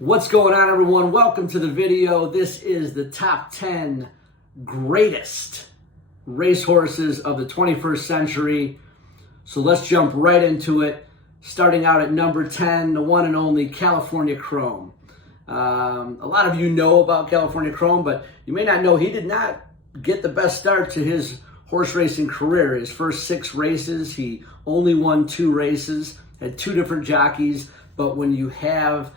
What's going on, everyone? Welcome to the video. This is the top 10 greatest racehorses of the 21st century. So let's jump right into it. Starting out at number 10, the one and only California Chrome. A lot of you know about California Chrome, but you may not know he did not get the best start to his horse racing career. His first 6 races, he only won 2 races, had 2 different jockeys. But when you have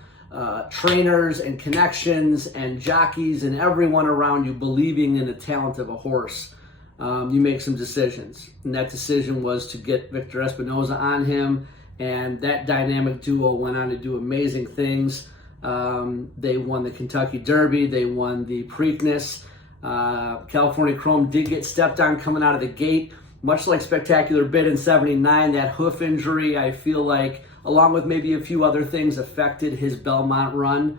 trainers and connections and jockeys and everyone around you believing in the talent of a horse, you make some decisions. And that decision was to get Victor Espinoza on him, and that dynamic duo went on to do amazing things. They won the Kentucky Derby, they won the Preakness. California Chrome did get stepped on coming out of the gate, much like Spectacular Bid in '79. That hoof injury, I feel like, along with maybe a few other things, affected his Belmont run.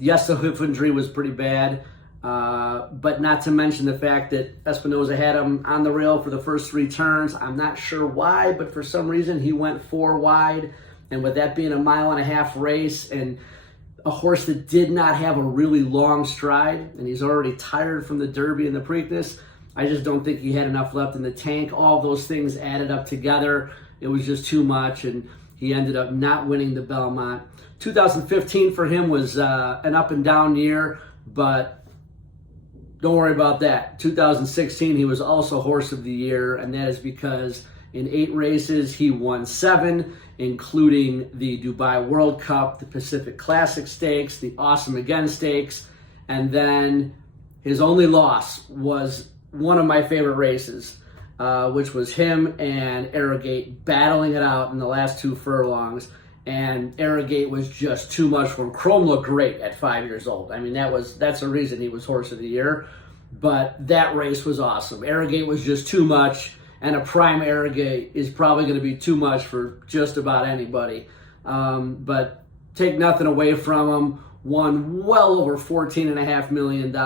Yes, the hoof injury was pretty bad, but not to mention the fact that Espinoza had him on the rail for the first 3 turns. I'm not sure why, but for some reason he went 4 wide. And with that being a 1.5 mile race and a horse that did not have a really long stride, and he's already tired from the Derby and the Preakness, I just don't think he had enough left in the tank. All those things added up together. It was just too much, and he ended up not winning the Belmont. 2015 for him was an up and down year, but don't worry about that. 2016, he was also Horse of the Year, and that is because in 8 races, he won 7, including the Dubai World Cup, the Pacific Classic Stakes, the Awesome Again Stakes, and then his only loss was one of my favorite races, which was him and Arrogate battling it out in the last 2 furlongs, and Arrogate was just too much for him. Chrome looked great at 5 years old. I mean, that's the reason he was Horse of the Year, but that race was awesome. Arrogate was just too much, and a prime Arrogate is probably going to be too much for just about anybody. But take nothing away from him. Won well over $14.5 million.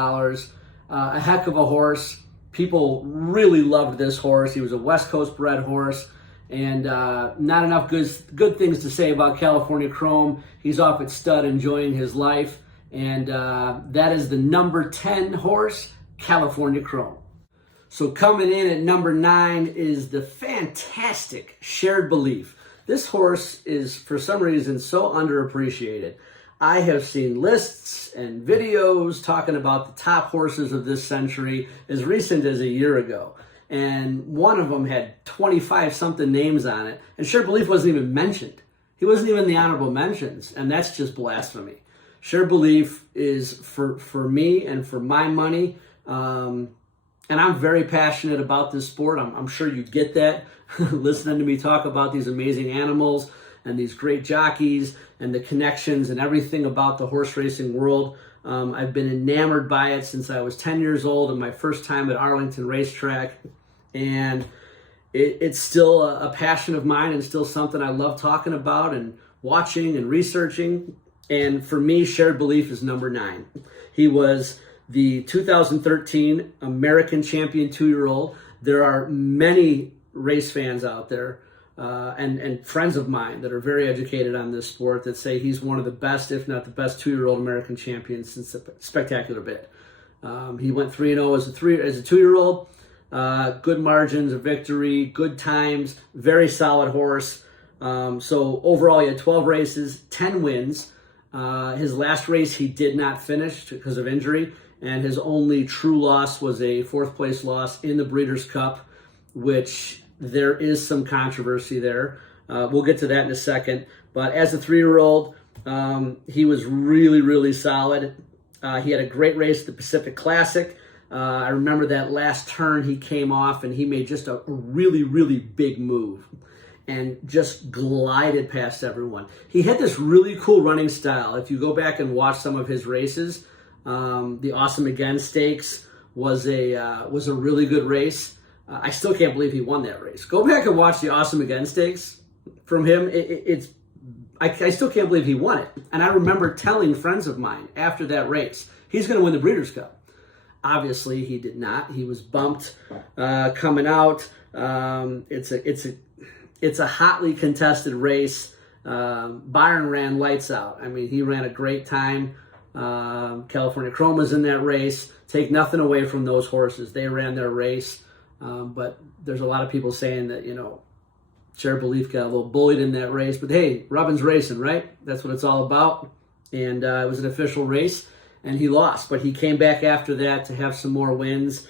A heck of a horse. People really loved this horse. He was a West Coast bred horse, and not enough good things to say about California Chrome. He's off at stud enjoying his life, and that is the number 10 horse, California Chrome. So coming in at number 9 is the fantastic Shared Belief. This horse is, for some reason, so underappreciated. I have seen lists and videos talking about the top horses of this century as recent as a year ago. And one of them had 25-something names on it, and Shared Belief wasn't even mentioned. He wasn't even in the honorable mentions, and that's just blasphemy. Shared Belief is, for me and for my money, and I'm very passionate about this sport. I'm sure you get that listening to me talk about these amazing animals and these great jockeys and the connections and everything about the horse racing world. I've been enamored by it since I was 10 years old and my first time at Arlington Racetrack. And it's still a passion of mine and still something I love talking about and watching and researching. And for me, Shared Belief is number 9. He was the 2013 American Champion 2-year-old. There are many race fans out there and friends of mine that are very educated on this sport that say he's one of the best, if not the best, 2-year-old American champion since the Spectacular Bid. He went 3-0 as a 2-year-old. Good margins of victory, good times, very solid horse. So overall, he had 12 races, 10 wins. His last race he did not finish because of injury, and his only true loss was a 4th place loss in the Breeders' Cup, which there is some controversy there. We'll get to that in a second. But as a 3-year-old, he was really, really solid. He had a great race at the Pacific Classic. I remember that last turn he came off, and he made just a really, really big move and just glided past everyone. He had this really cool running style. If you go back and watch some of his races, the Awesome Again Stakes was a really good race. I still can't believe he won that race. Go back and watch the Awesome Again Stakes from him. I still can't believe he won it. And I remember telling friends of mine after that race, he's going to win the Breeders' Cup. Obviously, he did not. He was bumped coming out. It's a hotly contested race. Byron ran lights out. I mean, he ran a great time. California Chrome was in that race. Take nothing away from those horses. They ran their race. But there's a lot of people saying that, Shared Belief got a little bullied in that race. But hey, Robin's racing, right? That's what it's all about. And it was an official race, and he lost. But he came back after that to have some more wins.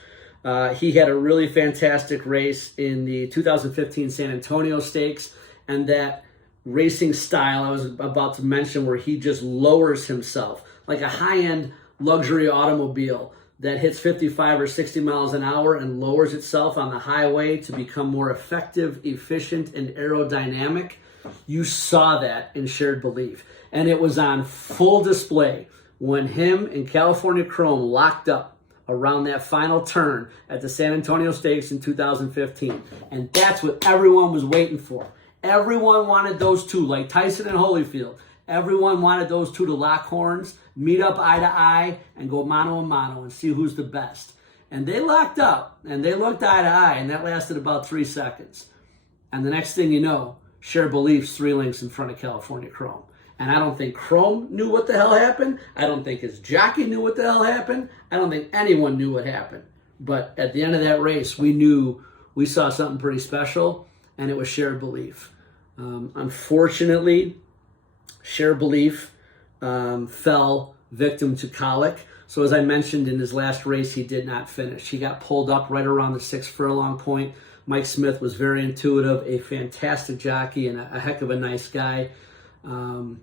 He had a really fantastic race in the 2015 San Antonio Stakes, and that racing style I was about to mention, where he just lowers himself like a high-end luxury automobile that hits 55 or 60 miles an hour and lowers itself on the highway to become more effective, efficient, and aerodynamic. You saw that in Shared Belief. And it was on full display when him and California Chrome locked up around that final turn at the San Antonio Stakes in 2015. And that's what everyone was waiting for. Everyone wanted those two, like Tyson and Holyfield. Everyone wanted those two to lock horns, meet up eye to eye, and go mano a mano and see who's the best. And they locked up, and they looked eye to eye, and that lasted about 3 seconds. And the next thing you know, Shared Belief's 3 lengths in front of California Chrome. And I don't think Chrome knew what the hell happened. I don't think his jockey knew what the hell happened. I don't think anyone knew what happened. But at the end of that race, we saw something pretty special, and it was Shared Belief. Unfortunately, Shared Belief fell victim to colic. So as I mentioned, in his last race, he did not finish. He got pulled up right around the 6 furlong point. Mike Smith was very intuitive, a fantastic jockey, and a heck of a nice guy. And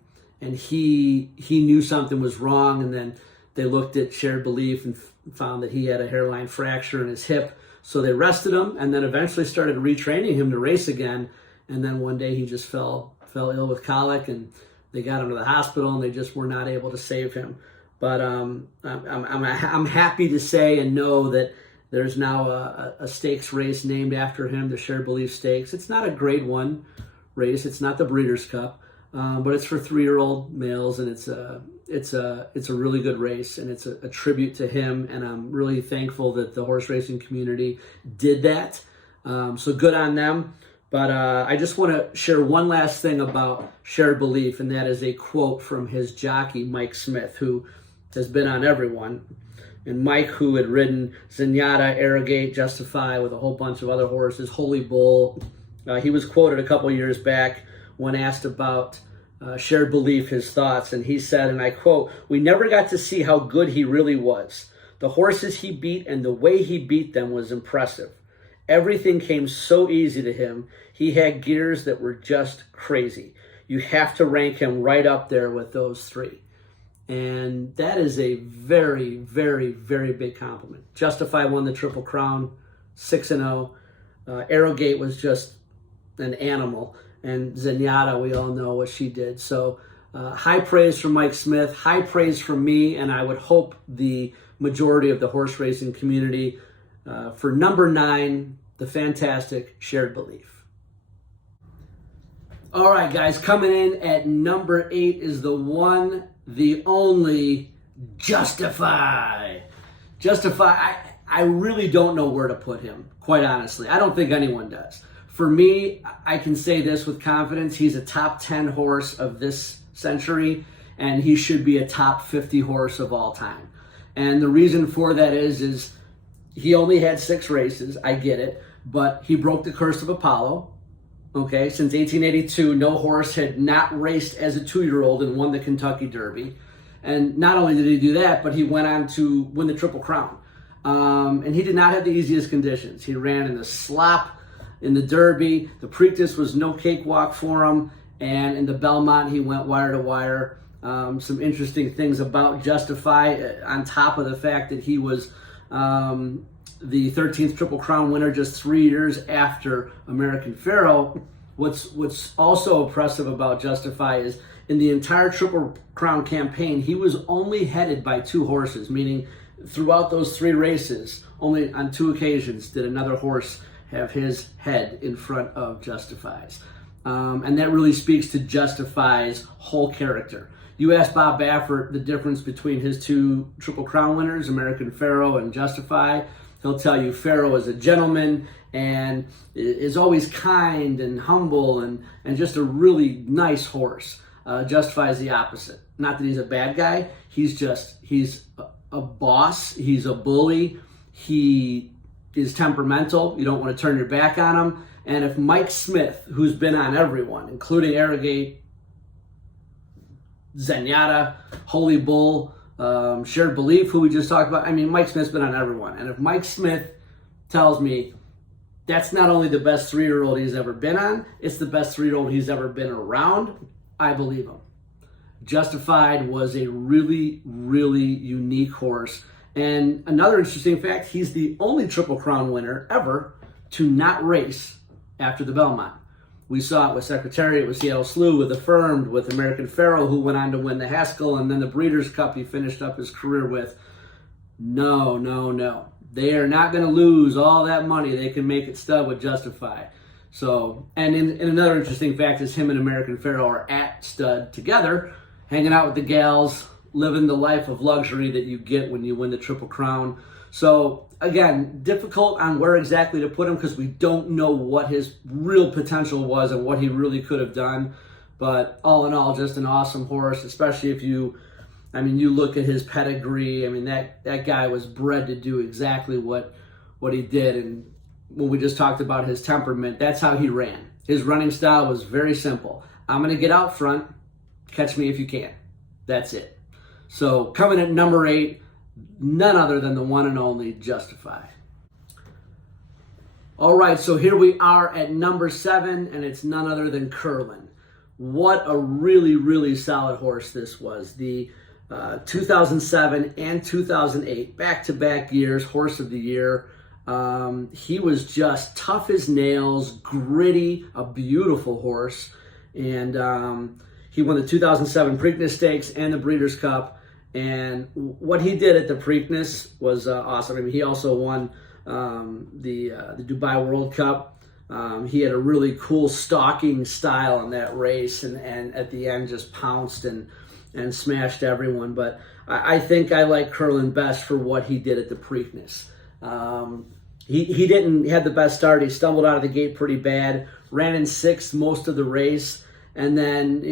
he knew something was wrong, and then they looked at Shared Belief and found that he had a hairline fracture in his hip. So they rested him, and then eventually started retraining him to race again. And then one day he just fell ill with colic, and they got him to the hospital, and they just were not able to save him. But I'm happy to say and know that there's now a stakes race named after him, the Shared Belief Stakes. It's not a Grade 1 race. It's not the Breeders' Cup, but it's for 3-year-old males, and it's a really good race, and it's a tribute to him. And I'm really thankful that the horse racing community did that. So good on them. But I just want to share one last thing about Shared Belief, and that is a quote from his jockey, Mike Smith, who has been on everyone. And Mike, who had ridden Zenyatta, Arrogate, Justify with a whole bunch of other horses, Holy Bull, he was quoted a couple years back when asked about Shared Belief, his thoughts, and he said, and I quote, "We never got to see how good he really was. The horses he beat and the way he beat them was impressive. Everything came so easy to him. He had gears that were just crazy. You have to rank him right up there with those 3. And that is a very, very, very big compliment. Justify won the Triple Crown, 6-0. Arrogate was just an animal. And Zenyatta, we all know what she did. So high praise from Mike Smith, high praise from me, and I would hope the majority of the horse racing community for number 9, the fantastic Shared Belief. All right, guys, coming in at number 8 is the one, the only Justify. Justify, I really don't know where to put him, quite honestly. I don't think anyone does. For me, I can say this with confidence. He's a top 10 horse of this century, and he should be a top 50 horse of all time. And the reason for that is he only had 6 races. I get it. But he broke the curse of Apollo. Okay, since 1882, no horse had not raced as a 2-year-old and won the Kentucky Derby. And not only did he do that, but he went on to win the Triple Crown. And he did not have the easiest conditions. He ran in the slop in the Derby. The Preakness was no cakewalk for him. And in the Belmont, he went wire to wire. Some interesting things about Justify, on top of the fact that he was the 13th Triple Crown winner just 3 years after American Pharoah. What's also impressive about Justify is in the entire Triple Crown campaign, he was only headed by 2 horses, meaning throughout those 3 races, only on 2 occasions did another horse have his head in front of Justify's. And that really speaks to Justify's whole character. You ask Bob Baffert the difference between his 2 Triple Crown winners, American Pharoah and Justify. He'll tell you Pharoah is a gentleman and is always kind and humble and just a really nice horse. Justifies the opposite. Not that he's a bad guy. He's a boss. He's a bully. He is temperamental. You don't want to turn your back on him. And if Mike Smith, who's been on everyone, including Arrogate, Zenyatta, Holy Bull, Shared Belief, who we just talked about, I mean, Mike Smith's been on everyone. And if Mike Smith tells me that's not only the best 3-year-old he's ever been on, it's the best 3-year-old he's ever been around, I believe him. Justified was a really, really unique horse. And another interesting fact, he's the only Triple Crown winner ever to not race after the Belmont. We saw it with Secretariat, with Seattle Slew, with Affirmed, with American Pharoah, who went on to win the Haskell, and then the Breeders' Cup he finished up his career with. No. They are not going to lose all that money. They can make it stud with Justify. So, and in another interesting fact is him and American Pharoah are at stud together, hanging out with the gals, living the life of luxury that you get when you win the Triple Crown. So, again, difficult on where exactly to put him because we don't know what his real potential was and what he really could have done. But all in all, just an awesome horse, especially if you look at his pedigree. I mean, that guy was bred to do exactly what he did. And when we just talked about his temperament, that's how he ran. His running style was very simple. I'm going to get out front, catch me if you can. That's it. So coming at number 8, none other than the one and only Justify. All right, so here we are at number 7, and it's none other than Curlin. What a really, really solid horse this was. The 2007 and 2008, back-to-back years, Horse of the Year. He was just tough as nails, gritty, a beautiful horse. And he won the 2007 Preakness Stakes and the Breeders' Cup. And what he did at the Preakness was awesome. I mean, he also won the Dubai World Cup. He had a really cool stalking style in that race, and at the end just pounced and smashed everyone. But I think I like Curlin best for what he did at the Preakness. He didn't have the best start. He stumbled out of the gate pretty bad, ran in 6th most of the race, and then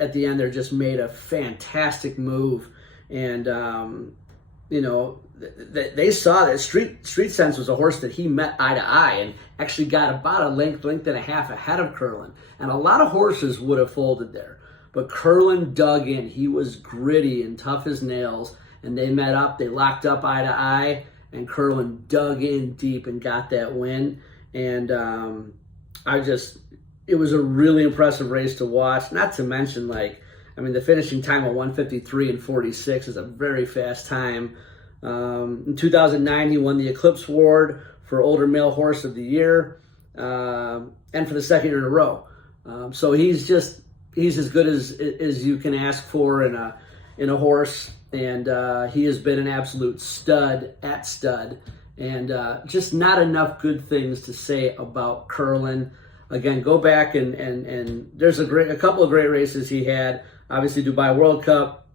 at the end they just made a fantastic move. And they saw that Street Sense was a horse that he met eye to eye and actually got about a length and a half ahead of Curlin. And a lot of horses would have folded there. But Curlin dug in. He was gritty and tough as nails. And they met up. They locked up eye to eye. And Curlin dug in deep and got that win. And it was a really impressive race to watch. Not to mention, the finishing time of 1:53 and 46 is a very fast time. In 2009, he won the Eclipse Award for Older Male Horse of the Year, and for the 2nd year in a row. So he's as good as you can ask for in a horse, and he has been an absolute stud at stud, and just not enough good things to say about Curlin. Again, go back and there's a couple of great races he had. Obviously, Dubai World Cup,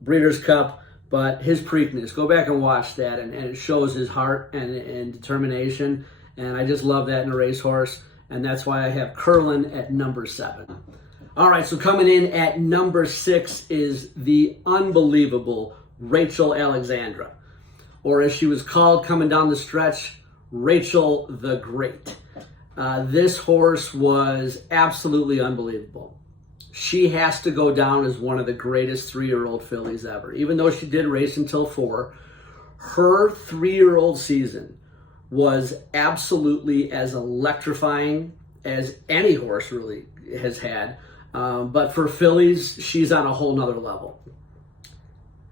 Breeders' Cup, but his Preakness, go back and watch that, and it shows his heart and determination, and I just love that in a racehorse, and that's why I have Curlin at number 7. All right, so coming in at number 6 is the unbelievable Rachel Alexandra, or as she was called coming down the stretch, Rachel the Great. This horse was absolutely unbelievable. She has to go down as one of the greatest 3-year-old fillies ever. Even though she did race until 4, her 3-year-old season was absolutely as electrifying as any horse really has had. But for fillies, she's on a whole nother level.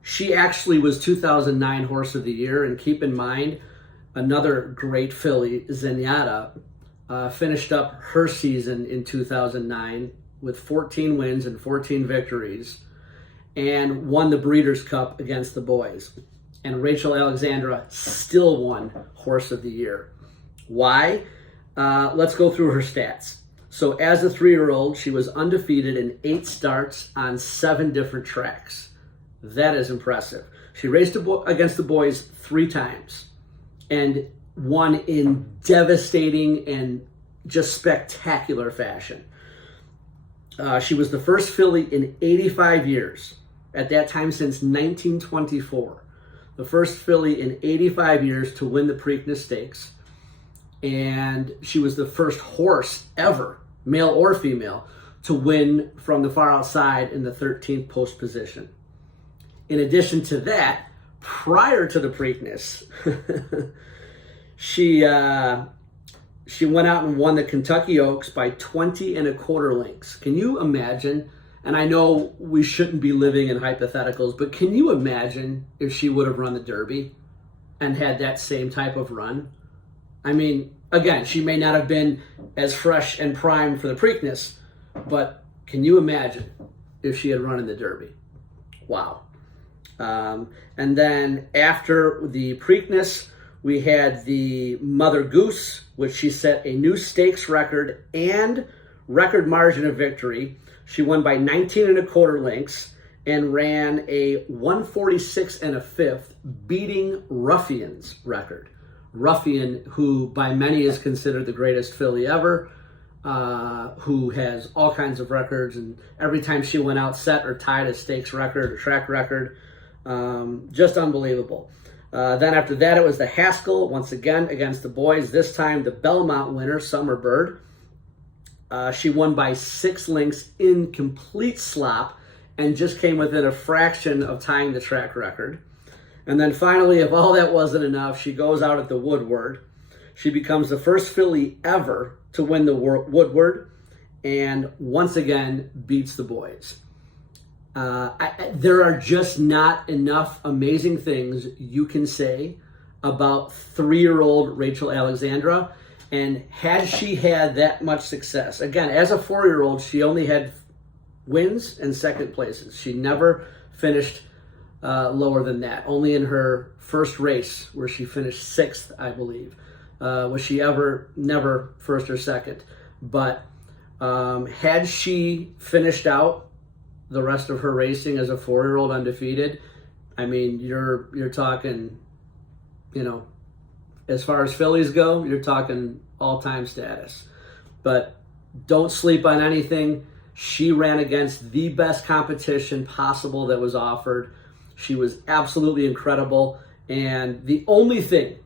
She actually was 2009 Horse of the Year, and keep in mind, another great filly, Zenyatta, finished up her season in 2009 with 14 wins and 14 victories, and won the Breeders' Cup against the boys. And Rachel Alexandra still won Horse of the Year. Why? Let's go through her stats. So as a 3-year-old, she was undefeated in 8 starts on 7 different tracks. That is impressive. She raced against the boys 3 times. and won in devastating and just spectacular fashion. She was the first filly in 85 years, at that time since 1924. The first filly in 85 years to win the Preakness Stakes. And she was the first horse ever, male or female, to win from the far outside in the 13th post position. In addition to that, prior to the Preakness, she went out and won the Kentucky Oaks by 20 1/4 lengths. Can you imagine? And I know we shouldn't be living in hypotheticals, but can you imagine if she would have run the Derby and had that same type of run? I mean, again, she may not have been as fresh and primed for the Preakness, but can you imagine if she had run in the Derby? Wow. And then after the Preakness, we had the Mother Goose, which she set a new stakes record and record margin of victory. She won by 19 1/4 lengths and ran a 146 1/5, beating Ruffian's record. Ruffian, who by many is considered the greatest filly ever, who has all kinds of records, and every time she went out, set or tied a stakes record or track record. Just unbelievable. Then after that, it was the Haskell, once again against the boys, this time the Belmont winner, Summer Bird. She won by 6 lengths in complete slop and just came within a fraction of tying the track record. And then finally, if all that wasn't enough, she goes out at the Woodward. She becomes the first filly ever to win the Woodward and once again beats the boys. There are just not enough amazing things you can say about 3-year-old Rachel Alexandra. And had she had that much success, again, as a 4-year-old, she only had wins and second places. She never finished lower than that. Only in her first race, where she finished 6th, I believe, was she ever never first or second. But had she finished out the rest of her racing as a 4-year-old undefeated, I mean, you're talking, you know, as far as fillies go, you're talking all-time status. But don't sleep on anything. She ran against the best competition possible that was offered. She was absolutely incredible. And the only thing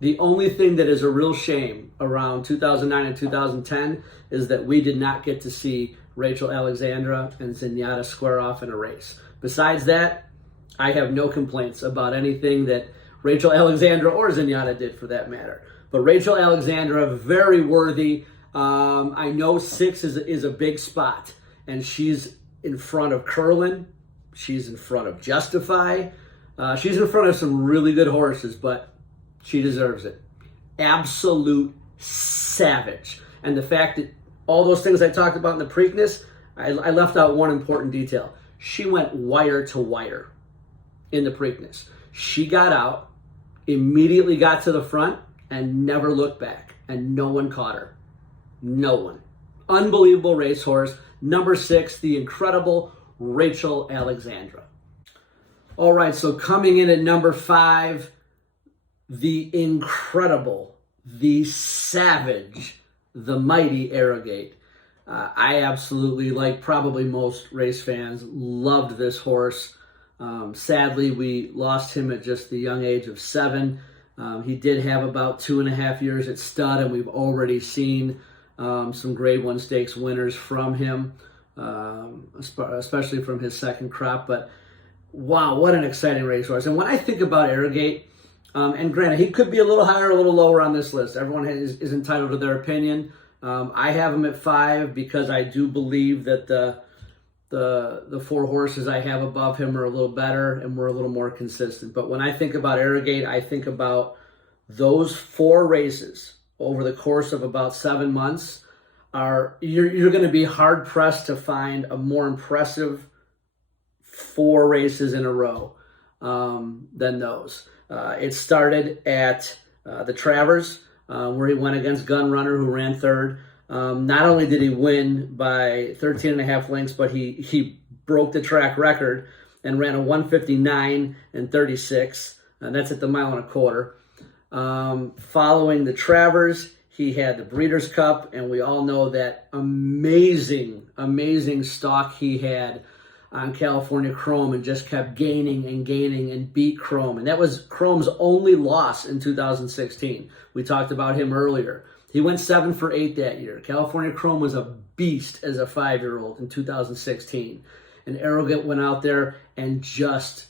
that is a real shame around 2009 and 2010 is that we did not get to see Rachel Alexandra and Zenyatta square off in a race. Besides that, I have no complaints about anything that Rachel Alexandra or Zenyatta did, for that matter. But Rachel Alexandra, very worthy. I know 6 is a big spot, and she's in front of Curlin. She's in front of Justify. She's in front of some really good horses, but she deserves it. Absolute savage. And the fact that all those things I talked about in the Preakness, I left out one important detail. She went wire to wire in the Preakness. She got out, immediately got to the front, and never looked back. And no one caught her. No one. Unbelievable racehorse. Number 6, the incredible Rachel Alexandra. All right, so coming in at number 5, the incredible, the savage, the mighty Arrogate. I absolutely, like probably most race fans, loved this horse. Sadly, we lost him at just the young age of 7. He did have about 2.5 years at stud, and we've already seen some Grade 1 stakes winners from him, especially from his second crop. But wow, what an exciting racehorse. And when I think about Arrogate, and granted, he could be a little higher, a little lower on this list. Everyone is entitled to their opinion. I have him at 5 because I do believe that the 4 horses I have above him are a little better and we're a little more consistent. But when I think about Arrogate, I think about those 4 races over the course of about 7 months. You're going to be hard pressed to find a more impressive 4 races in a row than those. It started at the Travers, where he went against Gun Runner, who ran 3rd. Not only did he win by 13.5 lengths, but he broke the track record and ran a 159 and 36. And that's at the 1.25 miles. Following the Travers, he had the Breeders' Cup, and we all know that amazing, amazing stock he had on California Chrome and just kept gaining and gaining and beat Chrome. And that was Chrome's only loss in 2016. We talked about him earlier. He went 7 for 8 that year. California Chrome was a beast as a 5-year-old in 2016. And Arrogate went out there and just,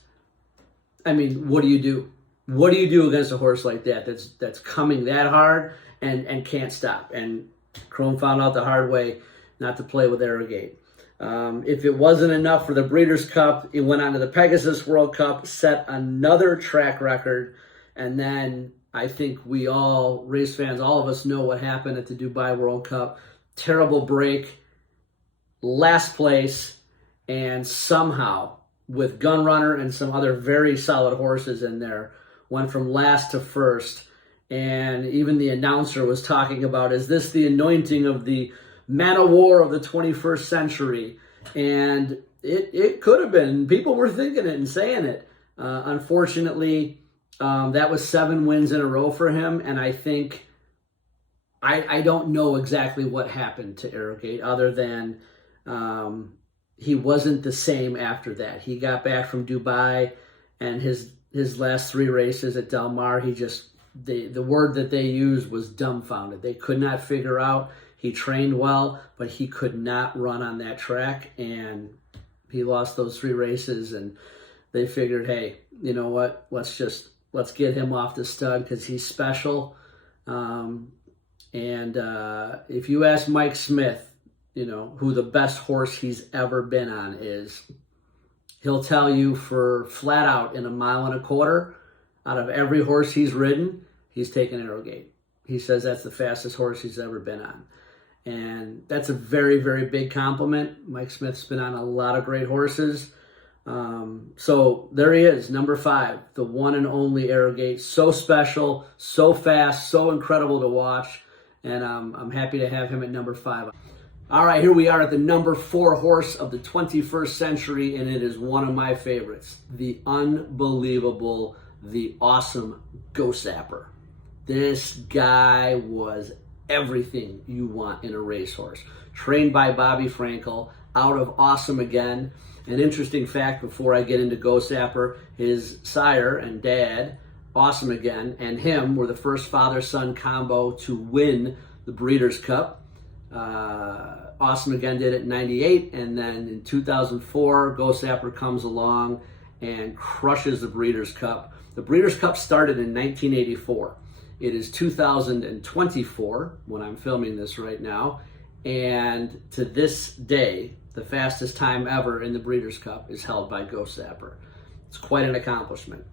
I mean, what do you do? What do you do against a horse like that that's coming that hard and can't stop? And Chrome found out the hard way not to play with Arrogate. If it wasn't enough for the Breeders' Cup, he went on to the Pegasus World Cup, set another track record, and then I think we all, race fans, all of us know what happened at the Dubai World Cup. Terrible break, last place, and somehow, with Gunrunner and some other very solid horses in there, went from last to first. And even the announcer was talking about, is this the anointing of the man of war of the 21st century? And it could have been. People were thinking it and saying it. Unfortunately, that was 7 wins in a row for him. And I think, I don't know exactly what happened to Arrogate other than he wasn't the same after that. He got back from Dubai, and his last 3 races at Del Mar, he just, the word that they used was dumbfounded. They could not figure out. He trained well, but he could not run on that track, and he lost those 3 races, and they figured, hey, you know what, let's get him off the stud because he's special. If you ask Mike Smith, you know, who the best horse he's ever been on is, he'll tell you for flat out in 1.25 miles, out of every horse he's ridden, he's taken Arrogate. He says that's the fastest horse he's ever been on. And that's a very, very big compliment. Mike Smith's been on a lot of great horses. So there he is, number 5, the one and only Arrogate. So special, so fast, so incredible to watch. And I'm happy to have him at number 5. All right, here we are at the number 4 horse of the 21st century, and it is one of my favorites, the unbelievable, the awesome Ghostzapper. This guy was everything you want in a racehorse. Trained by Bobby Frankel, out of Awesome Again. An interesting fact before I get into Ghostzapper, his sire and dad, Awesome Again, and him were the first father-son combo to win the Breeders' Cup. Awesome Again did it in 98, and then in 2004, Ghostzapper comes along and crushes the Breeders' Cup. The Breeders' Cup started in 1984. It is 2024 when I'm filming this right now, and to this day, the fastest time ever in the Breeders' Cup is held by Ghostzapper. It's quite an accomplishment.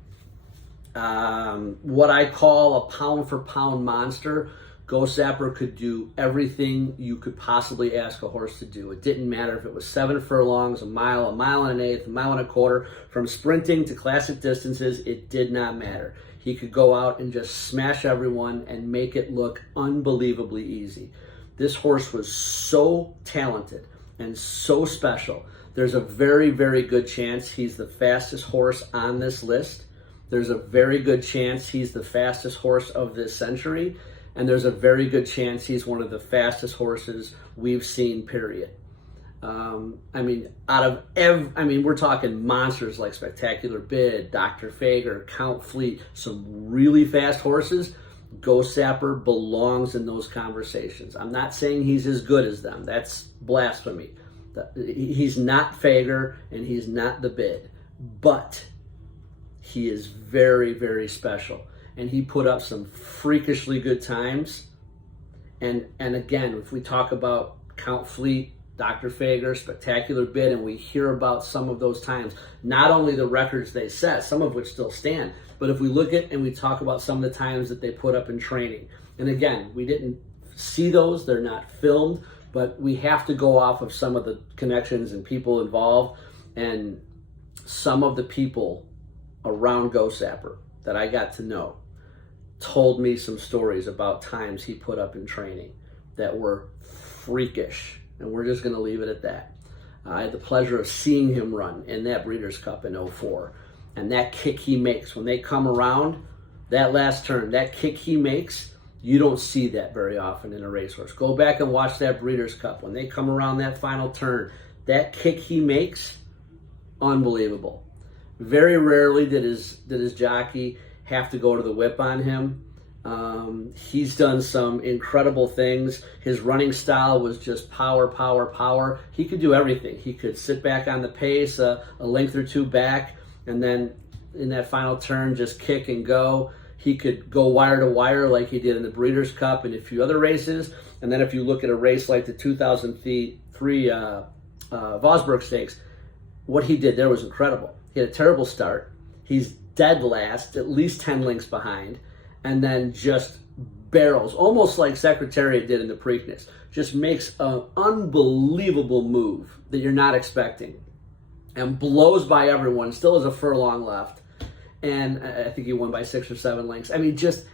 What I call a pound-for-pound monster. Ghostzapper could do everything you could possibly ask a horse to do. It didn't matter if it was 7 furlongs, a mile and 1/8, 1.25 miles, from sprinting to classic distances, it did not matter. He could go out and just smash everyone and make it look unbelievably easy. This horse was so talented and so special. There's a very, very good chance he's the fastest horse on this list. There's a very good chance he's the fastest horse of this century. And there's a very good chance he's one of the fastest horses we've seen, period. We're talking monsters like Spectacular Bid, Dr. Fager, Count Fleet, some really fast horses. Ghostzapper belongs in those conversations. I'm not saying he's as good as them. That's blasphemy. He's not Fager and he's not the Bid, but he is very, very special. And he put up some freakishly good times. And again, if we talk about Count Fleet, Dr. Fager, Spectacular Bid, and we hear about some of those times, not only the records they set, some of which still stand, but if we look at and we talk about some of the times that they put up in training. And again, we didn't see those, they're not filmed, but we have to go off of some of the connections and people involved. And some of the people around Ghostzapper that I got to know told me some stories about times he put up in training that were freakish, and we're just going to leave it at that. I had the pleasure of seeing him run in that Breeders' Cup in 04, and that kick he makes when they come around, that last turn, that kick he makes, you don't see that very often in a racehorse. Go back and watch that Breeders' Cup. When they come around that final turn, that kick he makes, unbelievable. Very rarely did his jockey have to go to the whip on him. He's done some incredible things. His running style was just power, power, power. He could do everything. He could sit back on the pace, a length or two back, and then in that final turn, just kick and go. He could go wire to wire like he did in the Breeders' Cup and a few other races. And then if you look at a race like the 2003 Vosburg Stakes, what he did there was incredible. He had a terrible start. He's dead last, at least 10 lengths behind, and then just barrels, almost like Secretariat did in the Preakness. Just makes an unbelievable move that you're not expecting and blows by everyone, still has a furlong left. And I think he won by 6 or 7 lengths. I mean, just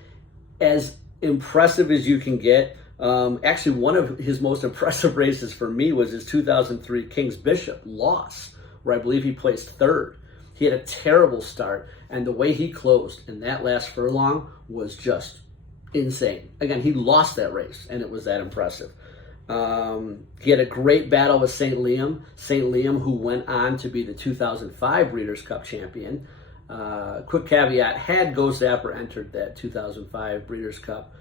as impressive as you can get. Actually, one of his most impressive races for me was his 2003 King's Bishop loss, where I believe he placed 3rd. He had a terrible start, and the way he closed in that last furlong was just insane. Again, he lost that race, and it was that impressive. He had a great battle with St. Liam. St. Liam, who went on to be the 2005 Breeders' Cup champion. Quick caveat, had Ghostzapper entered that 2005 Breeders' Cup,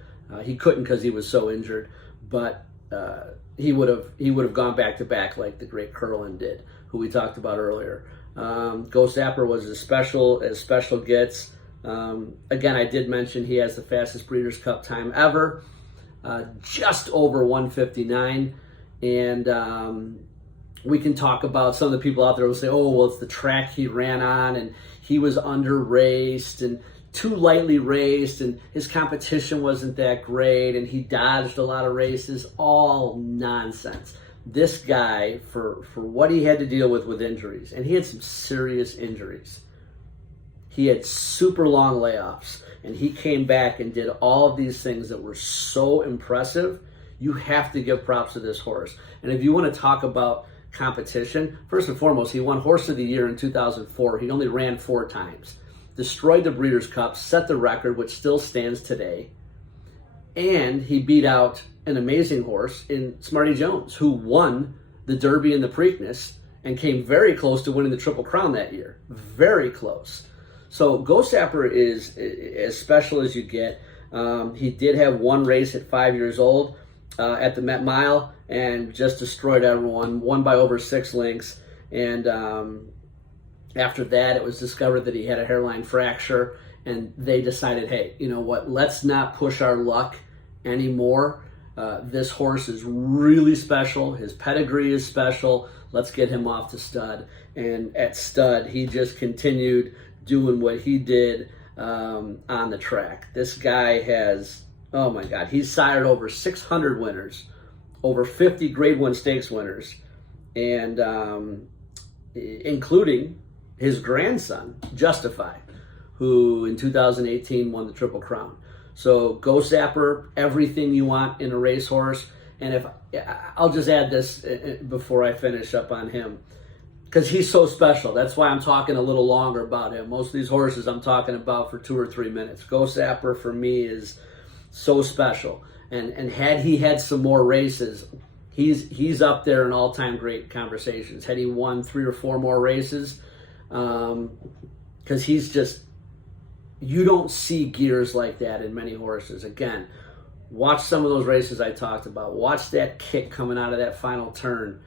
he couldn't because he was so injured, but he would have gone back to back like the great Curlin did, who we talked about earlier. Ghostzapper was as special gets. Again, I did mention he has the fastest Breeders' Cup time ever, just over 1:59, and we can talk about some of the people out there who say, oh, well, it's the track he ran on, and he was under-raced and too lightly raced, and his competition wasn't that great, and he dodged a lot of races. All nonsense. This guy, for what he had to deal with injuries, and he had some serious injuries. He had super long layoffs, and he came back and did all of these things that were so impressive. You have to give props to this horse. And if you want to talk about competition, first and foremost, he won Horse of the Year in 2004. He only ran 4 times. Destroyed the Breeders' Cup, set the record, which still stands today. And he beat out an amazing horse in Smarty Jones, who won the Derby and the Preakness and came very close to winning the Triple Crown that year. Very close. So Ghostzapper is as special as you get. He did have one race at 5 years old at the Met Mile and just destroyed everyone, won by over 6 lengths. And after that, it was discovered that he had a hairline fracture, and they decided, hey, you know what, let's not push our luck anymore. This horse is really special. His pedigree is special. Let's get him off to stud. And at stud, he just continued doing what he did on the track. This guy has, oh my God, he's sired over 600 winners, over 50 Grade 1 stakes winners, and including his grandson, Justify, who in 2018 won the Triple Crown. So Ghostzapper, everything you want in a racehorse. And if I'll just add this before I finish up on him, because he's so special. That's why I'm talking a little longer about him. Most of these horses I'm talking about for 2 or 3 minutes. Ghostzapper for me is so special. And had he had some more races, he's up there in all-time great conversations. Had he won 3 or 4 more races, because he's just, you don't see gears like that in many horses. Again, watch some of those races I talked about. Watch that kick coming out of that final turn,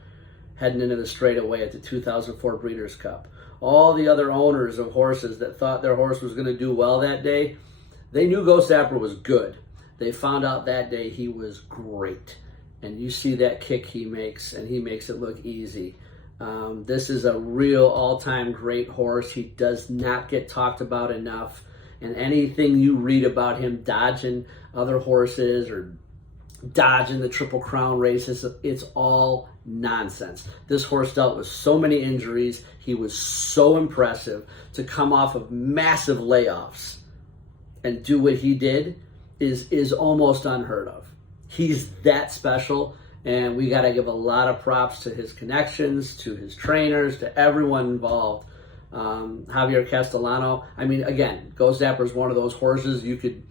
heading into the straightaway at the 2004 Breeders' Cup. All the other owners of horses that thought their horse was going to do well that day, they knew Ghostzapper was good. They found out that day he was great. And you see that kick he makes, and he makes it look easy. This is a real all-time great horse. He does not get talked about enough. And anything you read about him dodging other horses or dodging the Triple Crown races, it's all nonsense. This horse dealt with so many injuries. He was so impressive. To come off of massive layoffs and do what he did is almost unheard of. He's that special, and we got to give a lot of props to his connections, to his trainers, to everyone involved. Javier Castellano. I mean, again, Ghostzapper is one of those horses you could,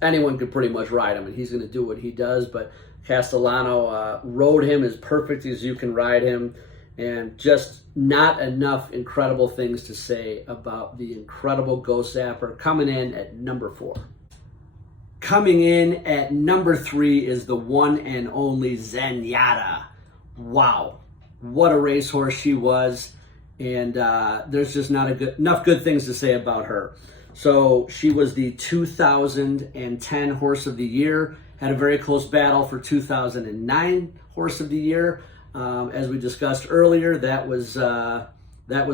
anyone could pretty much ride him, and he's going to do what he does. But Castellano rode him as perfect as you can ride him, and just not enough incredible things to say about the incredible Ghostzapper coming in at number 4. Coming in at number 3 is the one and only Zenyatta. Wow, what a racehorse she was, and there's just not enough good things to say about her. So she was the 2010 Horse of the Year, had a very close battle for 2009 Horse of the Year. As we discussed earlier, that was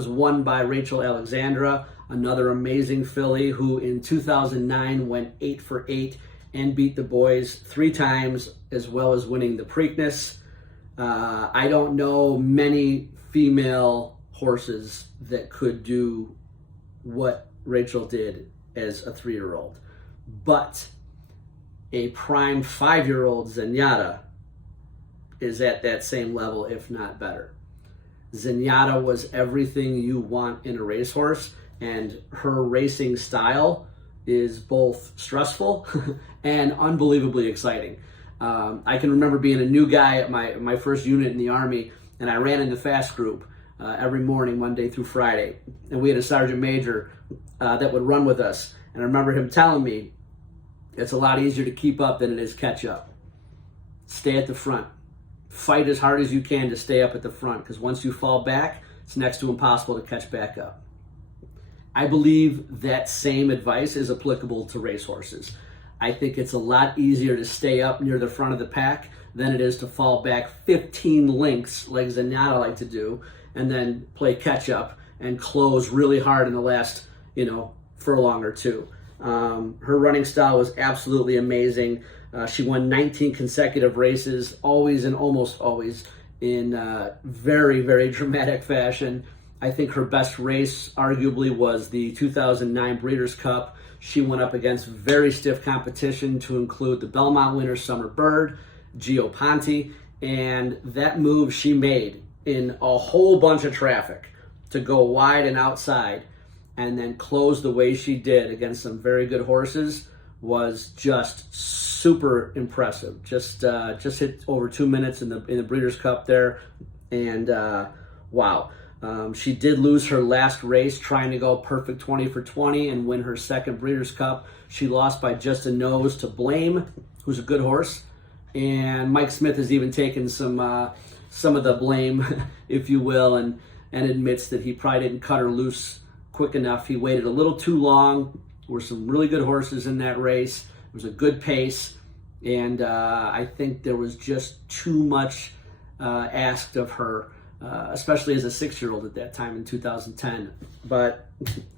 won by Rachel Alexandra, another amazing filly who in 2009 went 8 for 8 and beat the boys 3 times, as well as winning the Preakness. I don't know many female horses that could do what Rachel did as a 3-year-old, but a prime 5-year-old Zenyatta is at that same level, if not better. Zenyatta was everything you want in a racehorse, and her racing style is both stressful and unbelievably exciting. I can remember being a new guy at my first unit in the Army, and I ran in the fast group every morning, Monday through Friday, and we had a sergeant major that would run with us, and I remember him telling me, it's a lot easier to keep up than it is catch up. Stay at the front. Fight as hard as you can to stay up at the front, because once you fall back, it's next to impossible to catch back up. I believe that same advice is applicable to racehorses. I think it's a lot easier to stay up near the front of the pack than it is to fall back 15 lengths like Zenyatta like to do, and then play catch up and close really hard in the last, furlong or two. Her running style was absolutely amazing. She won 19 consecutive races, always and almost always in very, very dramatic fashion. I think her best race arguably was the 2009 Breeders' Cup. She went up against very stiff competition, to include the Belmont winner Summer Bird, Gio Ponte, and that move she made in a whole bunch of traffic to go wide and outside and then close the way she did against some very good horses was just super impressive. Just hit over 2 minutes in the Breeders' Cup there, and wow. She did lose her last race trying to go perfect 20 for 20 and win her second Breeders' Cup. She lost by just a nose to Blame, who's a good horse, and Mike Smith has even taken some of the blame, if you will, and admits that he probably didn't cut her loose quick enough. He waited a little too long. There were some really good horses in that race. It was a good pace, and I think there was just too much asked of her, especially as a 6-year-old at that time in 2010. But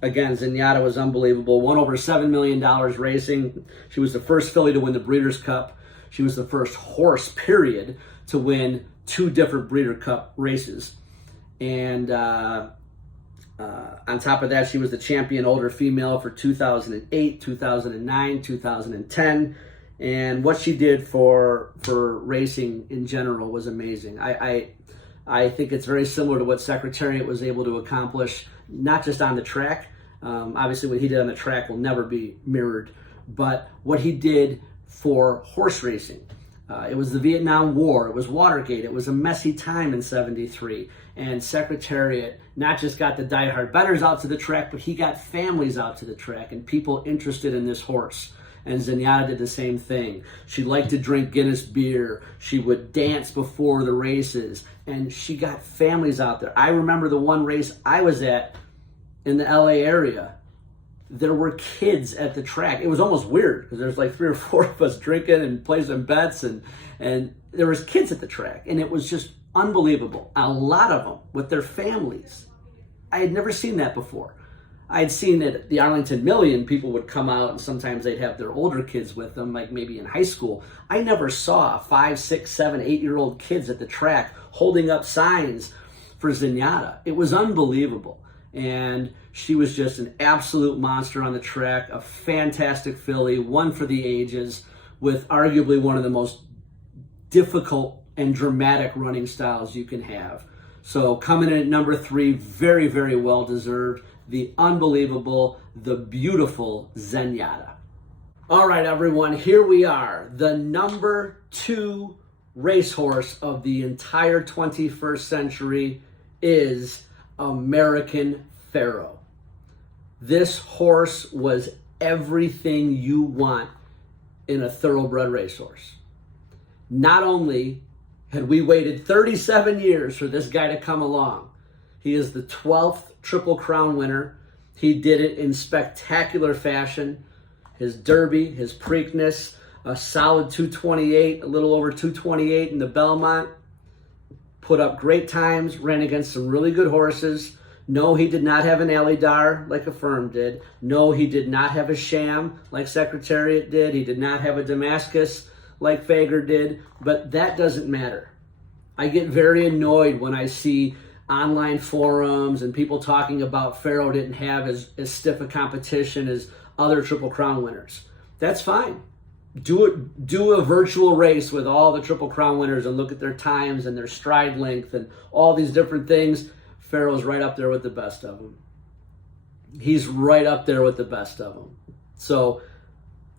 again, Zenyatta was unbelievable. Won over $7 million racing. She was the first filly to win the Breeders' Cup. She was the first horse, period, to win 2 different Breeders' Cup races. And on top of that, she was the champion older female for 2008, 2009, 2010. And what she did for racing in general was amazing. I think it's very similar to what Secretariat was able to accomplish, not just on the track. Obviously, what he did on the track will never be mirrored, but what he did for horse racing. It was the Vietnam War. It was Watergate. It was a messy time in '73. And Secretariat not just got the diehard bettors out to the track, but he got families out to the track and people interested in this horse. And Zenyatta did the same thing. She liked to drink Guinness beer. She would dance before the races. And she got families out there. I remember the one race I was at in the LA area. There were kids at the track. It was almost weird because there's like 3 or 4 of us drinking and placing bets, and there was kids at the track, and it was just unbelievable. A lot of them with their families. I had never seen that before. I had seen it at the Arlington Million. People would come out and sometimes they'd have their older kids with them, like maybe in high school. I never saw 5, 6, 7, 8-year-old kids at the track holding up signs for Zenyatta. It was unbelievable. And she was just an absolute monster on the track, a fantastic filly, one for the ages, with arguably one of the most difficult and dramatic running styles you can have. So coming in at number 3, very, very well deserved. The unbelievable, the beautiful Zenyatta. All right, everyone, here we are. The number 2 racehorse of the entire 21st century is American Pharoah. This horse was everything you want in a thoroughbred racehorse. Not only had we waited 37 years for this guy to come along, he is the 12th Triple Crown winner. He did it in spectacular fashion. His Derby, his Preakness, a solid 228, a little over 228 in the Belmont. Put up great times, ran against some really good horses. No, he did not have an Alydar like Affirm did. No, he did not have a Sham like Secretariat did. He did not have a Damascus like Fager did, but that doesn't matter. I get very annoyed when I see online forums and people talking about Pharoah didn't have as stiff a competition as other Triple Crown winners. That's fine. Do a virtual race with all the Triple Crown winners and look at their times and their stride length and all these different things. Pharoah's right up there with the best of them. He's right up there with the best of them. So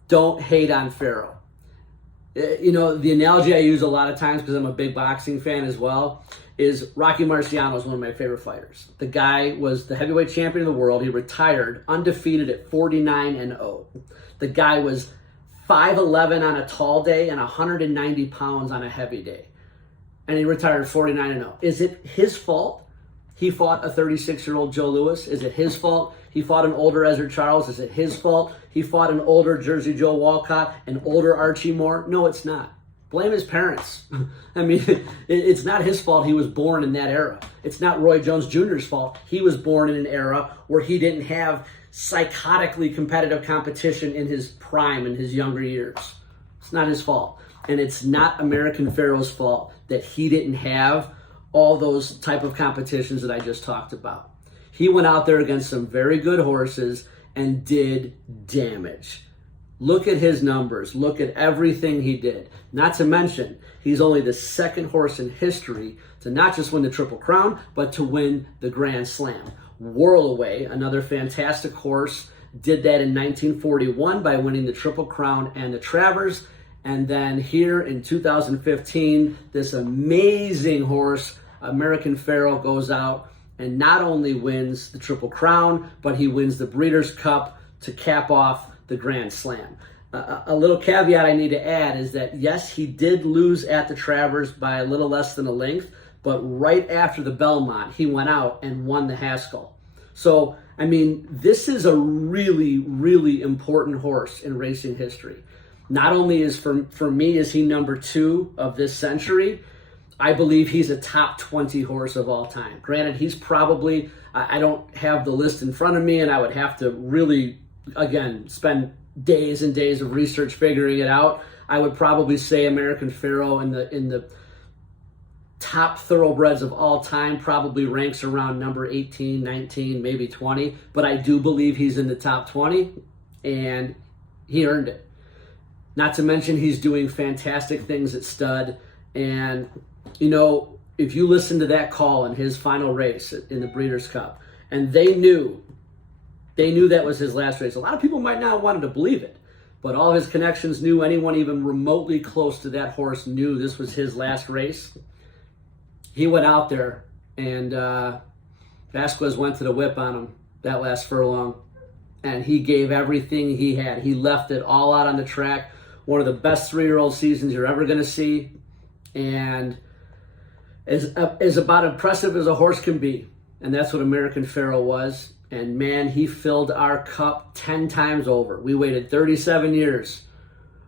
don't hate on Pharoah. You know, the analogy I use a lot of times, because I'm a big boxing fan as well, is Rocky Marciano is one of my favorite fighters. The guy was the heavyweight champion of the world. He retired undefeated at 49-0. The guy was 5'11" on a tall day and 190 pounds on a heavy day. And he retired 49-0. Is it his fault he fought a 36-year-old Joe Louis? Is it his fault he fought an older Ezra Charles? Is it his fault he fought an older Jersey Joe Walcott, an older Archie Moore? No, it's not. Blame his parents. I mean, it's not his fault he was born in that era. It's not Roy Jones Jr.'s fault. He was born in an era where he didn't have psychotically competitive competition in his prime, in his younger years. It's not his fault. And it's not American Pharoah's fault that he didn't have all those type of competitions that I just talked about. He went out there against some very good horses and did damage. Look at his numbers. Look at everything he did. Not to mention, he's only the second horse in history to not just win the Triple Crown, but to win the Grand Slam. Whirlaway, another fantastic horse, did that in 1941 by winning the Triple Crown and the Travers. And then here in 2015, this amazing horse, American Pharoah, goes out and not only wins the Triple Crown, but he wins the Breeders' Cup to cap off the Grand Slam. A little caveat I need to add is that, yes, he did lose at the Travers by a little less than a length, but right after the Belmont, he went out and won the Haskell. So, I mean, this is a really, really important horse in racing history. Not only is, for me, is he number 2 of this century, I believe he's a top 20 horse of all time. Granted, he's probably, I don't have the list in front of me, and I would have to really, again, spend days and days of research figuring it out. I would probably say American Pharoah in the top thoroughbreds of all time probably ranks around number 18, 19, maybe 20. But I do believe he's in the top 20, and he earned it. Not to mention he's doing fantastic things at stud. And, you know, if you listen to that call in his final race in the Breeders' Cup, and they knew that was his last race. A lot of people might not have wanted to believe it, but all of his connections knew, anyone even remotely close to that horse knew this was his last race. He went out there, and Vasquez went to the whip on him that last furlong, and he gave everything he had. He left it all out on the track. One of the best 3-year-old seasons you're ever going to see, and is about impressive as a horse can be. And that's what American Pharoah was. And man, he filled our cup 10 times over. We waited 37 years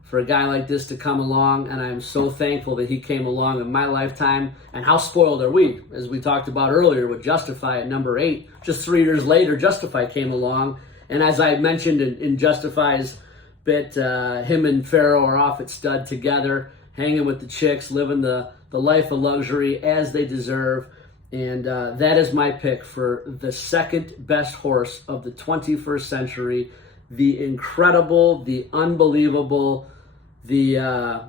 for a guy like this to come along, and I'm so thankful that he came along in my lifetime. And how spoiled are we, as we talked about earlier with Justify at number 8. Just 3 years later, Justify came along, and as I mentioned in Justify's bit, him and Pharoah are off at stud together, hanging with the chicks, living the life of luxury as they deserve. And that is my pick for the second best horse of the 21st century. The incredible, the unbelievable, the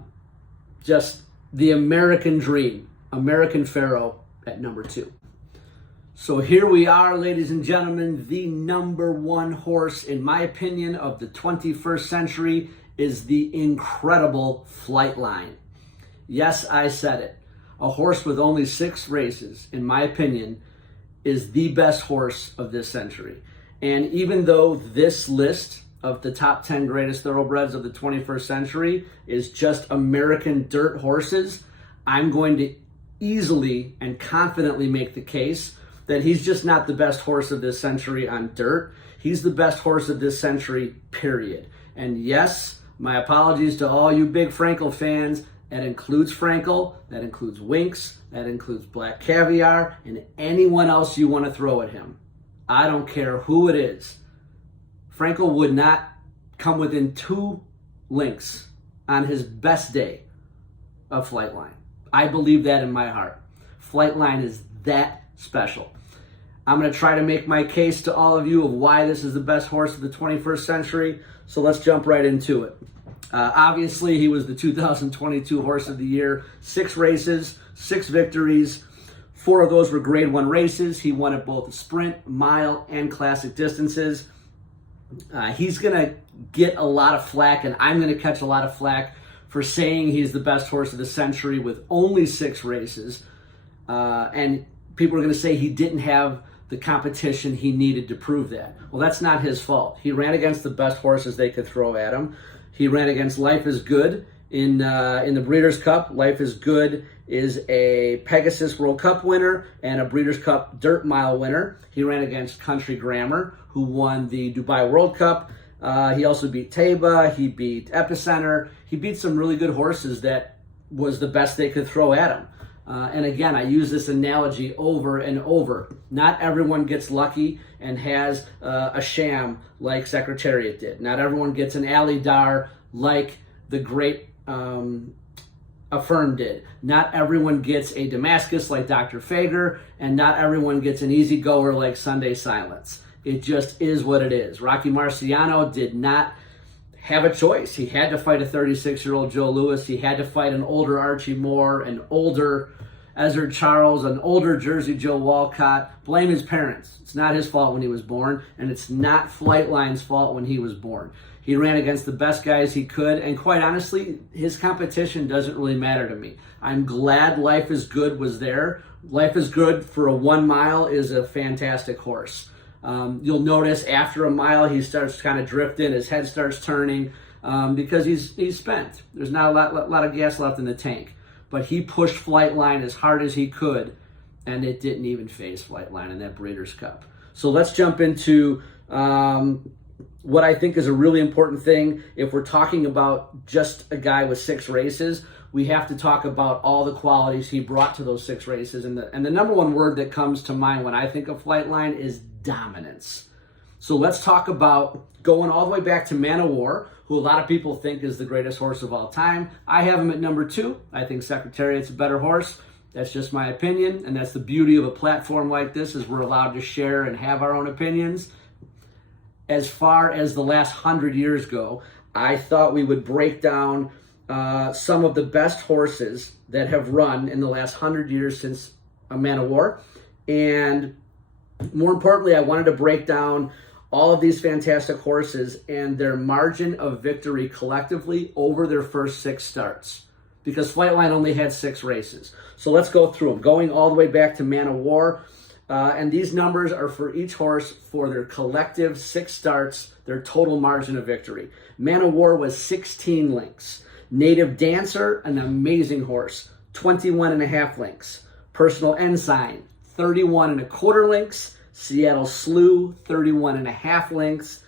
just the American dream. American Pharoah at number 2. So here we are, ladies and gentlemen. The number 1 horse, in my opinion, of the 21st century is the incredible Flightline. Yes, I said it. A horse with only 6 races, in my opinion, is the best horse of this century. And even though this list of the top 10 greatest thoroughbreds of the 21st century is just American dirt horses, I'm going to easily and confidently make the case that he's just not the best horse of this century on dirt. He's the best horse of this century, period. And yes, my apologies to all you big Frankel fans. That includes Frankel, that includes Winks, that includes Black Caviar, and anyone else you want to throw at him. I don't care who it is. Frankel would not come within 2 links on his best day of Flightline. I believe that in my heart. Flightline is that special. I'm going to try to make my case to all of you of why this is the best horse of the 21st century, so let's jump right into it. Obviously, he was the 2022 Horse of the Year. 6 races, 6 victories. 4 of those were Grade 1 races. He won at both the sprint, mile, and classic distances. He's going to get a lot of flack, and I'm going to catch a lot of flack for saying he's the best horse of the century with only 6 races. And people are going to say he didn't have the competition he needed to prove that. Well, that's not his fault. He ran against the best horses they could throw at him. He ran against Life is Good in the Breeders' Cup. Life is Good is a Pegasus World Cup winner and a Breeders' Cup Dirt Mile winner. He ran against Country Grammar, who won the Dubai World Cup. He also beat Taba. He beat Epicenter. He beat some really good horses that was the best they could throw at him. And again, I use this analogy over and over. Not everyone gets lucky and has a sham like Secretariat did. Not everyone gets an Ali Dar like the great Affirm did. Not everyone gets a Damascus like Dr. Fager, and not everyone gets an easy goer like Sunday Silence. It just is what it is. Rocky Marciano did not have a choice. He had to fight a 36-year-old Joe Louis. He had to fight an older Archie Moore, an older Ezra Charles, an older Jersey Joe Walcott. Blame his parents. It's not his fault when he was born, and it's not Flightline's fault when he was born. He ran against the best guys he could, and quite honestly, his competition doesn't really matter to me. I'm glad Life is Good was there. Life is Good for a 1 mile is a fantastic horse. You'll notice after a mile, he starts kind of drifting, his head starts turning because he's spent. There's not a lot of gas left in the tank. But he pushed Flightline as hard as he could, and it didn't even phase Flightline in that Breeders' Cup. So let's jump into what I think is a really important thing. If we're talking about just a guy with 6 races, we have to talk about all the qualities he brought to those 6 races. And the number one word that comes to mind when I think of Flightline is dominance. So let's talk about going all the way back to Man o' War, who a lot of people think is the greatest horse of all time. I have him at number 2. I think Secretariat's a better horse. That's just my opinion, and that's the beauty of a platform like this, is we're allowed to share and have our own opinions. As far as the last 100 years go, I thought we would break down some of the best horses that have run in the last 100 years since a Man o' War. And more importantly, I wanted to break down all of these fantastic horses and their margin of victory collectively over their first 6 starts, because Flightline only had 6 races. So let's go through them, going all the way back to Man o' War. And these numbers are for each horse for their collective 6 starts, their total margin of victory. Man o' War was 16 links. Native Dancer, an amazing horse, 21.5 links. Personal Ensign, 31.25 links. Seattle Slew, 31.5 links.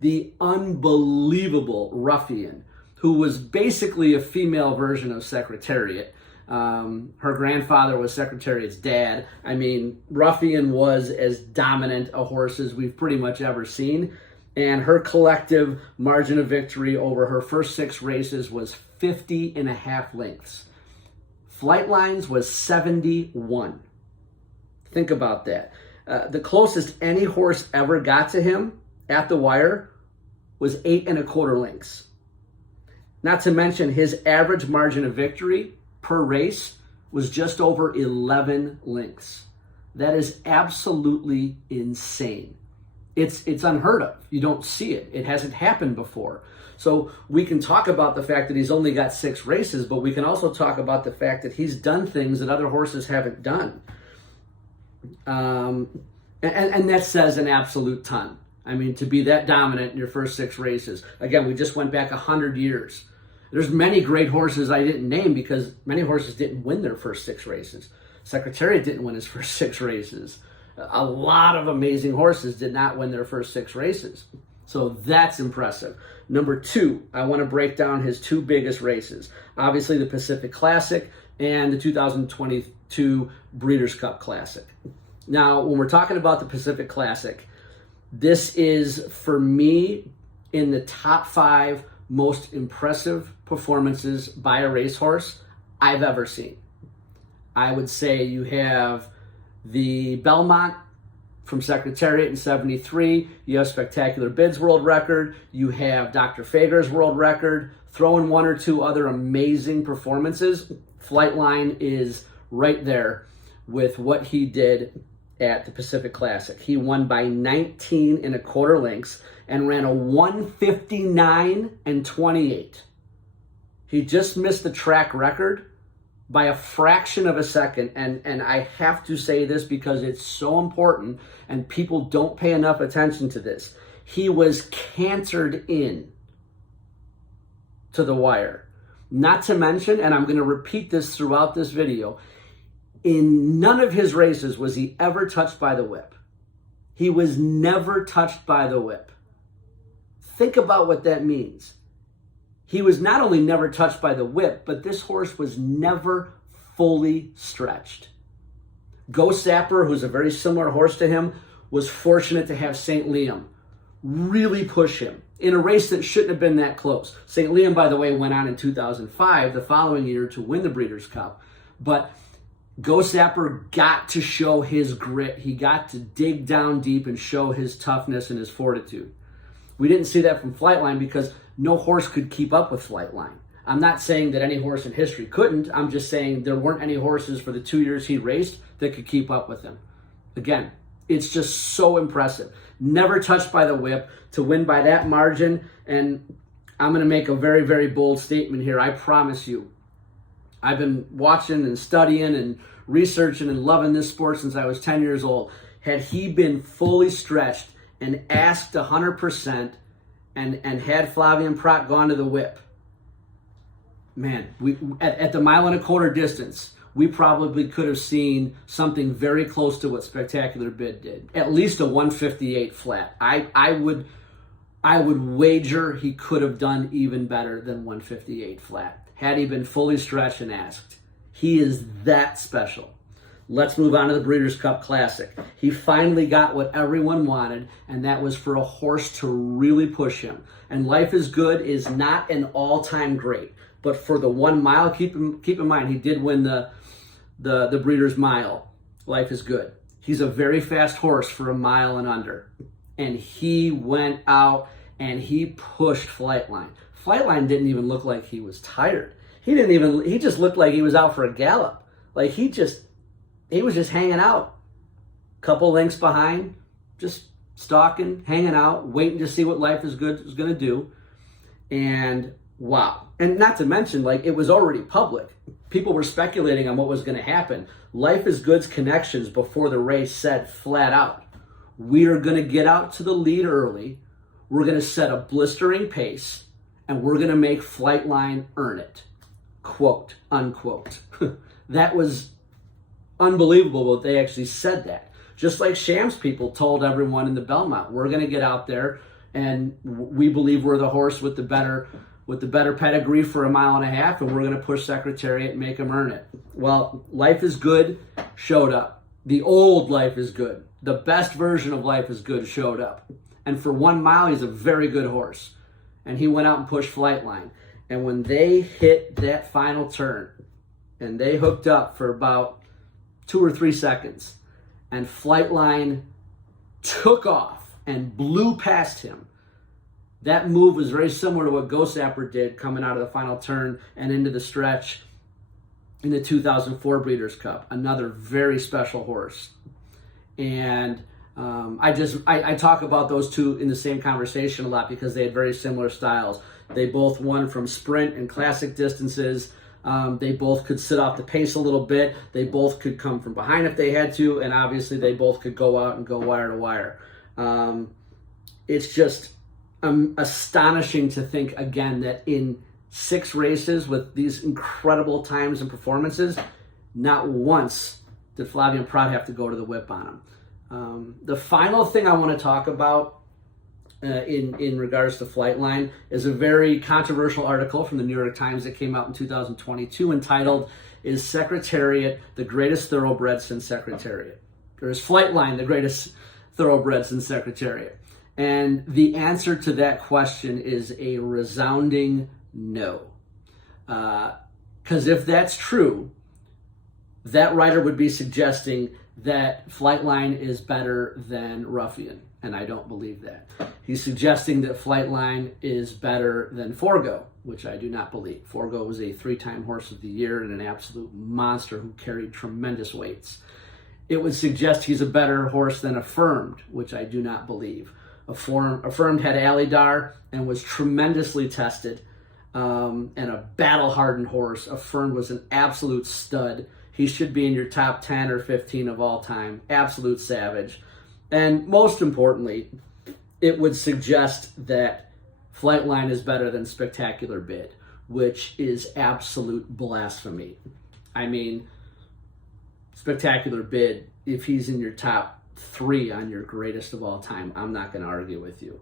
The unbelievable Ruffian, who was basically a female version of Secretariat. Her grandfather was Secretariat's dad. I mean, Ruffian was as dominant a horse as we've pretty much ever seen. And her collective margin of victory over her first 6 races was 50.5 lengths. Flightline's was 71. Think about that. The closest any horse ever got to him at the wire was 8.25 lengths. Not to mention his average margin of victory per race was just over 11 lengths. That is absolutely insane. It's unheard of. You don't see it. It hasn't happened before. So we can talk about the fact that he's only got 6 races, but we can also talk about the fact that he's done things that other horses haven't done. And that says an absolute ton. I mean, to be that dominant in your first 6 races. Again, we just went back 100 years. There's many great horses I didn't name because many horses didn't win their first 6 races. Secretariat didn't win his first 6 races. A lot of amazing horses did not win their first 6 races. So that's impressive. Number 2, I want to break down his 2 biggest races. Obviously the Pacific Classic and the 2022 Breeders' Cup Classic. Now, when we're talking about the Pacific Classic, this is, for me, in the top 5 most impressive performances by a racehorse I've ever seen. I would say you have the Belmont from Secretariat in 73. You have Spectacular Bid's world record. You have Dr. Fager's world record. Throw in 1 or 2 other amazing performances. Flightline is right there with what he did at the Pacific Classic. He won by 19 1/4 lengths and ran a 1:59.28. He just missed the track record by a fraction of a second, and I have to say this because it's so important and people don't pay enough attention to this. He was cantered in to the wire. Not to mention, and I'm going to repeat this throughout this video, in none of his races was he ever touched by the whip. He was never touched by the whip. Think about what that means. He was not only never touched by the whip, but this horse was never fully stretched. Ghostzapper, who's a very similar horse to him, was fortunate to have St. Liam really push him in a race that shouldn't have been that close. St. Liam, by the way, went on in 2005, the following year, to win the Breeders' Cup. But Ghostzapper got to show his grit. He got to dig down deep and show his toughness and his fortitude. We didn't see that from Flightline because no horse could keep up with Flightline. I'm not saying that any horse in history couldn't. I'm just saying there weren't any horses for the 2 years he raced that could keep up with him. Again, it's just so impressive. Never touched by the whip, to win by that margin. And I'm going to make a very, very bold statement here. I promise you. I've been watching and studying and researching and loving this sport since I was 10 years old. Had he been fully stretched and asked 100% and had Flavien Prat gone to the whip, man, we at the 1.25 mile distance, we probably could have seen something very close to what Spectacular Bid did. At least a 1:58 flat. I would wager he could have done even better than 1:58 flat had he been fully stretched and asked. He is that special. Let's move on to the Breeders' Cup Classic. He finally got what everyone wanted, and that was for a horse to really push him. And Life is Good is not an all-time great, but for the 1 mile, keep in mind, he did win the Breeders' Mile. Life is Good. He's a very fast horse for 1 mile and under. And he went out and he pushed Flightline. Flightline didn't even look like he was tired. He just looked like he was out for a gallop. Like he was just hanging out. Couple lengths behind, just stalking, hanging out, waiting to see what Life is Good was going to do. And wow. And not to mention, like, it was already public. People were speculating on what was going to happen. Life is Good's connections before the race said flat out, we are going to get out to the lead early. We're going to set a blistering pace, and we're going to make Flightline earn it. Quote, unquote. That was unbelievable that they actually said that. Just like Shams people told everyone in the Belmont, we're going to get out there, and we believe we're the horse with the better pedigree for 1.5 miles, and we're going to push Secretariat and make them earn it. Well, Life is Good showed up. The old Life is Good, the best version of Life is Good showed up. And for 1 mile, he's a very good horse. And he went out and pushed Flightline. And when they hit that final turn, and they hooked up for about 2 or 3 seconds, and Flightline took off and blew past him, that move was very similar to what Ghostzapper did coming out of the final turn and into the stretch. in the 2004 Breeders' Cup, another very special horse. And I talk about those two in the same conversation a lot because they had very similar styles. They both won from sprint and classic distances. They both could sit off the pace a little bit. They both could come from behind if they had to, and obviously they both could go out and go wire to wire. It's just astonishing to think, again, that in 6 races with these incredible times and performances, not once did Flavien Prat have to go to the whip on him. The final thing I want to talk about in regards to Flightline is a very controversial article from the New York Times that came out in 2022 entitled, "Is Secretariat the Greatest Thoroughbred Since Secretariat?" Or is Flightline the greatest thoroughbred since Secretariat? And the answer to that question is a resounding no. Because if that's true, that writer would be suggesting that Flightline is better than Ruffian, and I don't believe that. He's suggesting that Flightline is better than Forgo, which I do not believe. Forgo was a 3-time Horse of the Year and an absolute monster who carried tremendous weights. It would suggest he's a better horse than Affirmed, which I do not believe. Affirmed had Alidar and was tremendously tested, and a battle-hardened horse. Affirmed was an absolute stud. He should be in your top 10 or 15 of all time. Absolute savage. And most importantly, it would suggest that Flightline is better than Spectacular Bid, which is absolute blasphemy. I mean, Spectacular Bid, if he's in your top 3 on your greatest of all time, I'm not going to argue with you.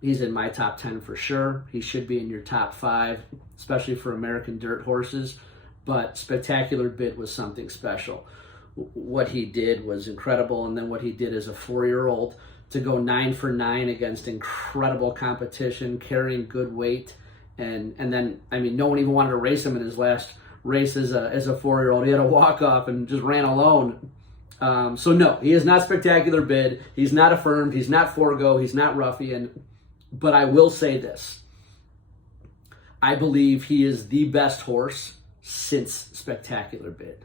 He's in my top 10 for sure. He should be in your top 5, especially for American dirt horses. But Spectacular Bid was something special. What he did was incredible, and then what he did as a 4-year-old to go 9 for 9 against incredible competition, carrying good weight, and then, I mean, no one even wanted to race him in his last race as a 4-year-old. He had a walk-off and just ran alone. So no, he is not Spectacular Bid. He's not Affirmed. He's not Forgo. He's not Ruffian. But I will say this. I believe he is the best horse since Spectacular Bid.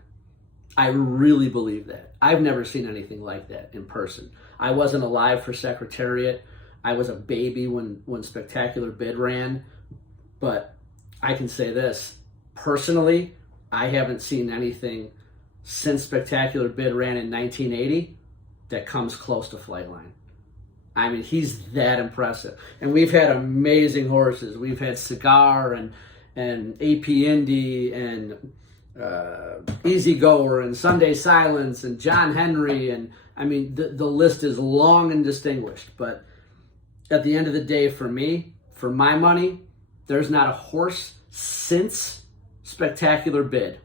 I really believe that. I've never seen anything like that in person. I wasn't alive for Secretariat. I was a baby when Spectacular Bid ran. But I can say this. Personally, I haven't seen anything since Spectacular Bid ran in 1980 that comes close to Flightline. I mean, he's that impressive. And we've had amazing horses. We've had Cigar and AP Indy and Easy Goer and Sunday Silence and John Henry. And I mean, the list is long and distinguished. But at the end of the day, for me, for my money, there's not a horse since Spectacular Bid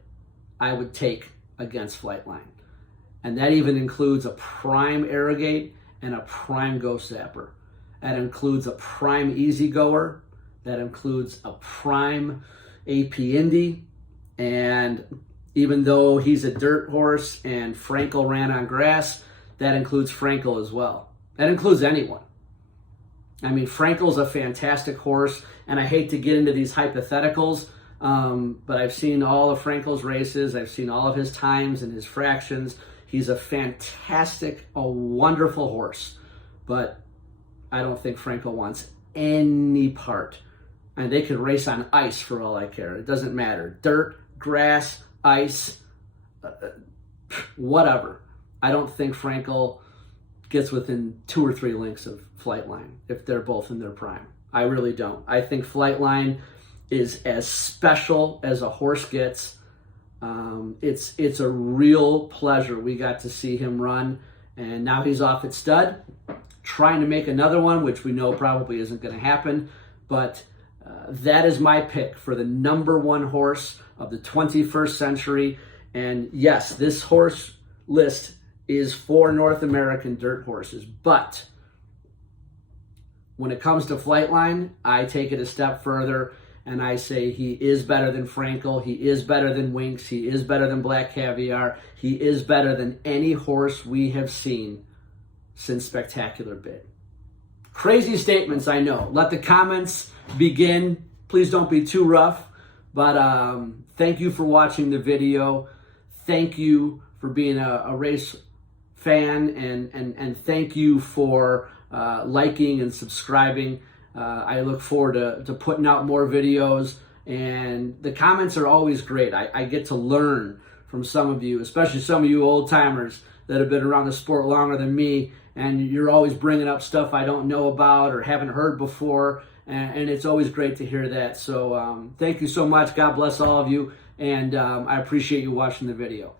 I would take against Flightline. And that even includes a prime Arrogate and a prime Ghostzapper. That includes a prime Easy Goer. That includes a prime AP Indy. And even though he's a dirt horse and Frankel ran on grass, that includes Frankel as well. That includes anyone. I mean, Frankel's a fantastic horse, and I hate to get into these hypotheticals, but I've seen all of Frankel's races. I've seen all of his times and his fractions. He's a fantastic, a wonderful horse, but I don't think Frankel wants any part. And they could race on ice for all I care. It doesn't matter. Dirt, grass, ice, whatever. I don't think Frankel gets within 2 or 3 links of Flightline if they're both in their prime. I really don't. I think Flightline is as special as a horse gets. It's a real pleasure. We got to see him run, and now he's off at stud, trying to make another one, which we know probably isn't going to happen. But that is my pick for the number 1 horse of the 21st century. And yes, this horse list is for North American dirt horses. But when it comes to Flightline, I take it a step further, and I say he is better than Frankel, he is better than Winx, he is better than Black Caviar, he is better than any horse we have seen since Spectacular Bid. Crazy statements, I know. Let the comments begin. Please don't be too rough, But thank you for watching the video. Thank you for being a race fan, and thank you for liking and subscribing. I look forward to putting out more videos, and the comments are always great. I get to learn from some of you, especially some of you old timers that have been around the sport longer than me, and you're always bringing up stuff I don't know about or haven't heard before, and it's always great to hear that. So thank you so much. God bless all of you, and I appreciate you watching the video.